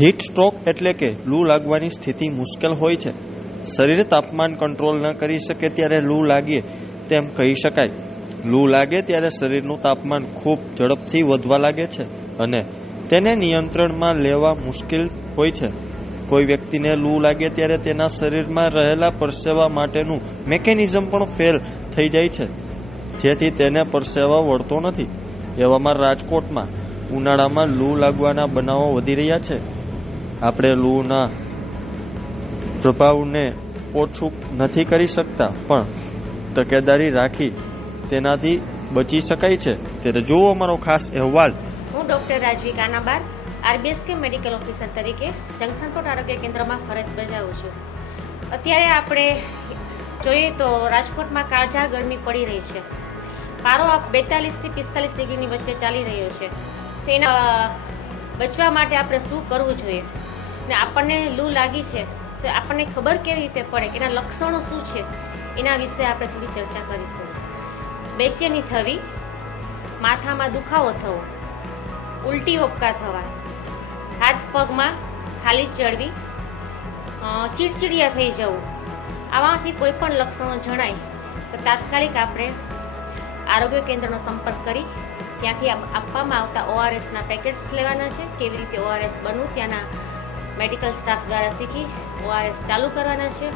Heat stroke એટલે કે લૂ લાગવાની સ્થિતિ મુશ્કેલ હોય છે. શરીર તાપમાન કંટ્રોલ ન કરી શકે ત્યારે લૂ લાગે તેમ કહી શકાય. લૂ લાગે ત્યારે શરીરનું તાપમાન ખૂબ ઝડપથી વધવા લાગે છે અને તેને નિયંત્રણમાં લેવા મુશ્કેલ હોય છે. કોઈ વ્યક્તિને લૂ લાગે ત્યારે તેના શરીરમાં રહેલા પરસેવા માટેનું મેકેનિઝમ પણ ફેલ થઈ જાય છે, જેથી તેને પરસેવા વળતો નથી. એવામાં રાજકોટમાં ઉનાળામાં લૂ લાગવાના બનાવો વધી રહ્યા છે. આપણે લૂના પ્રભાવને ઓછું નથી કરી શકતા, પણ તકેદારી રાખી તેનાથી બચી શકાય છે. ત્યારે જુઓ અમારો ખાસ અહેવાલ. હું ડોક્ટર રાજવી કાનાબાર, આરબીએસકે મેડિકલ ઓફિસર તરીકે જંકશનકોટ આરોગ્ય કેન્દ્રમાં ફરજ બજાવું છું. અત્યારે આપણે જોઈએ તો રાજકોટમાં કાળઝાળ ગરમી પડી રહી છે. પારો 42 થી 45 ડિગ્રીની વચ્ચે ચાલી રહ્યો છે. તેના બચવા માટે આપણે શું કરવું જોઈએ, ને આપણને લૂ લાગી છે તો આપણને ખબર કેવી રીતે પડે કે એના લક્ષણો શું છે, એના વિશે આપણે થોડી ચર્ચા કરીશું. બેચેની થવી, માથામાં દુખાવો થવો, ઉલટી ઓબકા થવા, હાથ પગમાં ખાલી ચડવી, ચીડચીડિયા થઈ જવું, આમાંથી કોઈ પણ લક્ષણો જણાય તો તાત્કાલિક આપણે આરોગ્ય કેન્દ્રનો સંપર્ક કરી ત્યાંથી આપવામાં આવતા ORSના પેકેટ્સ લેવાના છે. કેવી રીતે ORS બનવું ત્યાંના મેડિકલ સ્ટાફ દ્વારા શીખી ORS ચાલુ કરવાના છે.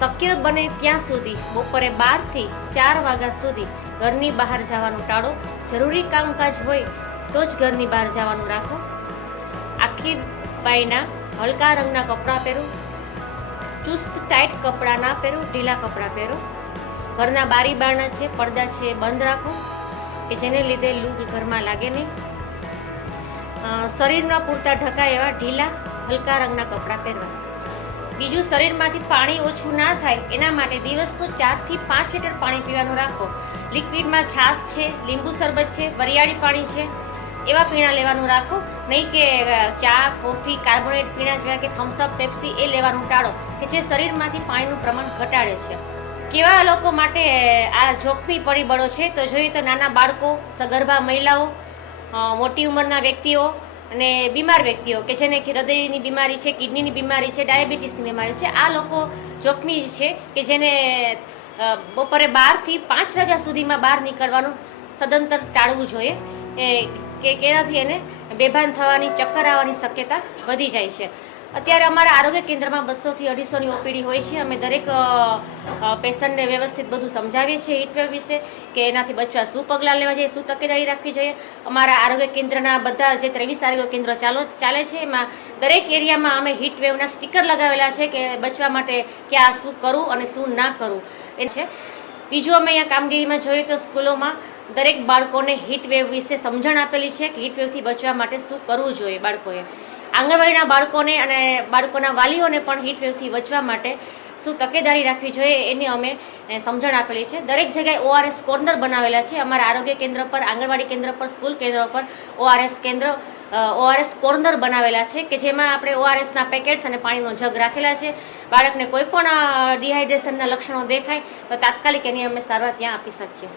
શક્ય બને ત્યાં સુધી બપોરે 12 થી 4 વાગ્યા સુધી ઘરની બહાર જવાનું ટાળો. જરૂરી કામકાજ હોય તો જ ઘરની બહાર જવાનું રાખો. આખી બાઈના હલકા રંગના કપડાં પહેરો. ચુસ્ત ટાઈટ કપડાં ના પહેરો, ઢીલા કપડાં પહેરો. ઘરના બારી બારણા છે, પડદા છે, બંધ રાખો કે જેને લીધે લૂ ઘરમાં લાગે નહીં. શરીરના પૂરતા ઢકાય એવા ઢીલા હલકા રંગના કપડાં પહેરવા. બીજું, શરીરમાંથી પાણી ઓછું ના થાય એના માટે દિવસનું 4 થી 5 લીટર પાણી પીવાનું રાખો. લિક્વિડમાં છાશ છે, લીંબુ શરબત છે, વરિયાળી પાણી છે, એવા પીણા લેવાનું રાખો. નહીં કે ચા, કોફી, કાર્બોનેટ પીણા જેવા કે થમ્સઅપ, પેપ્સી એ લેવાનું ટાળો કે જે શરીરમાંથી પાણીનું પ્રમાણ ઘટાડે છે. કેવા લોકો માટે આ જોખમી પરિબળો છે તો જોઈએ તો નાના બાળકો, સગર્ભા મહિલાઓ, મોટી ઉંમરના વ્યક્તિઓ અને બીમાર વ્યક્તિઓ કે જેને હૃદયની બીમારી છે, કિડનીની બીમારી છે, ડાયાબિટીસની બીમારી છે. આ લોકો જોખમી છે કે જેને બપોરે 12 થી 5 વાગ્યા સુધીમાં બહાર નીકળવાનું સદંતર ટાળવું જોઈએ કે એનાથી એને બેભાન થવાની, ચક્કર આવવાની શક્યતા વધી જાય છે. અત્યારે અમારા આરોગ્ય કેન્દ્રમાં 200 થી 250ની OPD હોય છે. અમે દરેક પેશન્ટને વ્યવસ્થિત બધું સમજાવીએ છીએ હીટવેવ વિશે, કે એનાથી બચવા શું પગલાં લેવા જોઈએ, શું તકેદારી રાખવી જોઈએ. અમારા આરોગ્ય કેન્દ્રના બધા જે 23 આરોગ્ય કેન્દ્રો ચાલે છે એમાં દરેક એરિયામાં અમે હીટવેવના સ્ટીકર લગાવેલા છે કે બચવા માટે ક્યાં શું કરવું અને શું ના કરવું એ છે. બીજું, અમે અહીંયા કામગીરીમાં જોઈએ તો સ્કૂલોમાં દરેક બાળકોને હીટવેવ વિશે સમજણ આપેલી છે કે હીટવેવથી બચવા માટે શું કરવું જોઈએ. બાળકોએ, આંગણવાડીના બાળકોને અને બાળકોના વાલીઓને પણ હીટવેવથી બચવા માટે શું તકેદારી રાખવી જોઈએ એની અમે સમજણ આપેલી છે. દરેક જગ્યાએ ORS કોર્નર બનાવેલા છે. અમારા આરોગ્ય કેન્દ્ર પર, આંગણવાડી કેન્દ્ર પર, સ્કૂલ કેન્દ્ર પર ORS કોર્નર બનાવેલા છે કે જેમાં આપણે ORSના પેકેટ્સ અને પાણીનો જગ રાખેલા છે. બાળકને કોઈ પણ ડિહાઇડ્રેશનના લક્ષણો દેખાય તો તાત્કાલિક એની અમે સારવાર ત્યાં આપી શકીએ.